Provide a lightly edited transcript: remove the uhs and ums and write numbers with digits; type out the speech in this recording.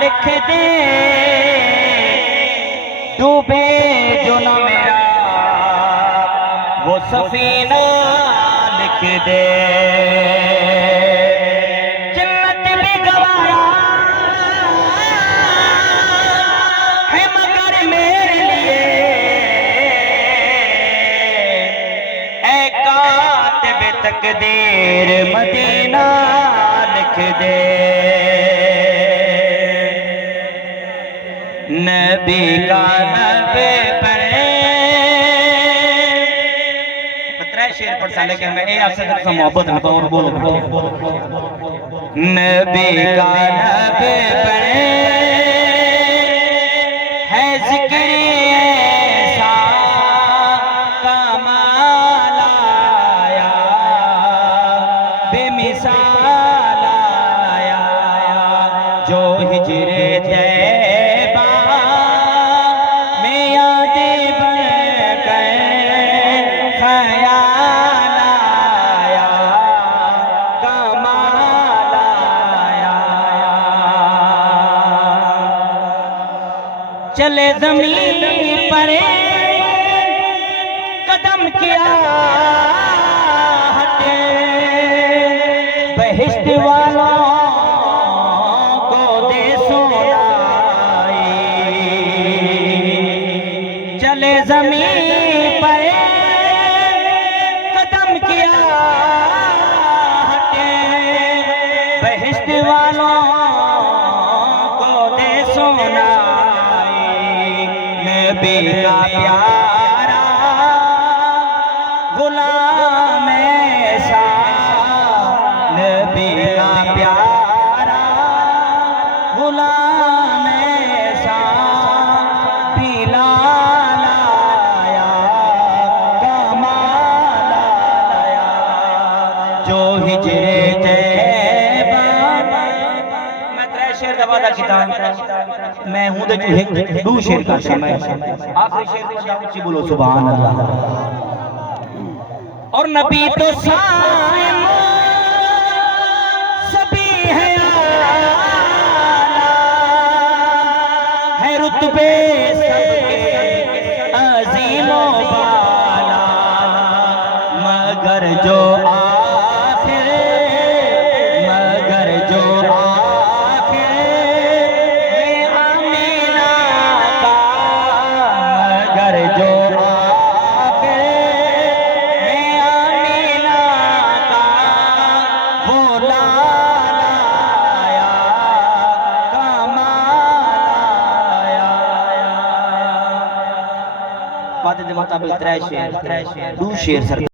लिख दे, डूबे जो न मेरा वो सफीना लिख दे। जन्नत भी गवारा है मगर मेरे लिए, ऐ कातिब तकदीर मदीना लिख दे। नबी का नबी पढ़े, शेर पढ़ साले के मैं आपसे थोड़ा मोहब्बत करता हूँ और बोलो। नबी का नबी पढ़े है जिक्र ऐसा कमाल आया, बेमिसाल आया, जो हिजरे तैबा में यादें बन गए ख्याल आया, कमाल आया। चले ज़मीन पर कदम किया हटे, बहिश्त वालों को दे सुनाई। चले ज़मीन पर कदम किया हटे, बहिश्त वालों को दे सुनाई। नबी का प्यारा गुलाम ऐसा, नबी का प्यारा गुलाम ऐसा बिलाल आया, कमाल आया, जो हिजरे तैबा। मैं त्रै शेर दा वादा कीता, मैं हूं दे चूहे दो शेर का समय आखिरी शेर दी वजह बोलो सुभान अल्लाह। और नबी तो साइम सभी है आला, है रुतबे सबके अजीमो बाला, मगर जो आखिर, मगर जो आखिर में आमीना का, मगर जो वादे दे मुताबिक त्रै शेर दो शेर सर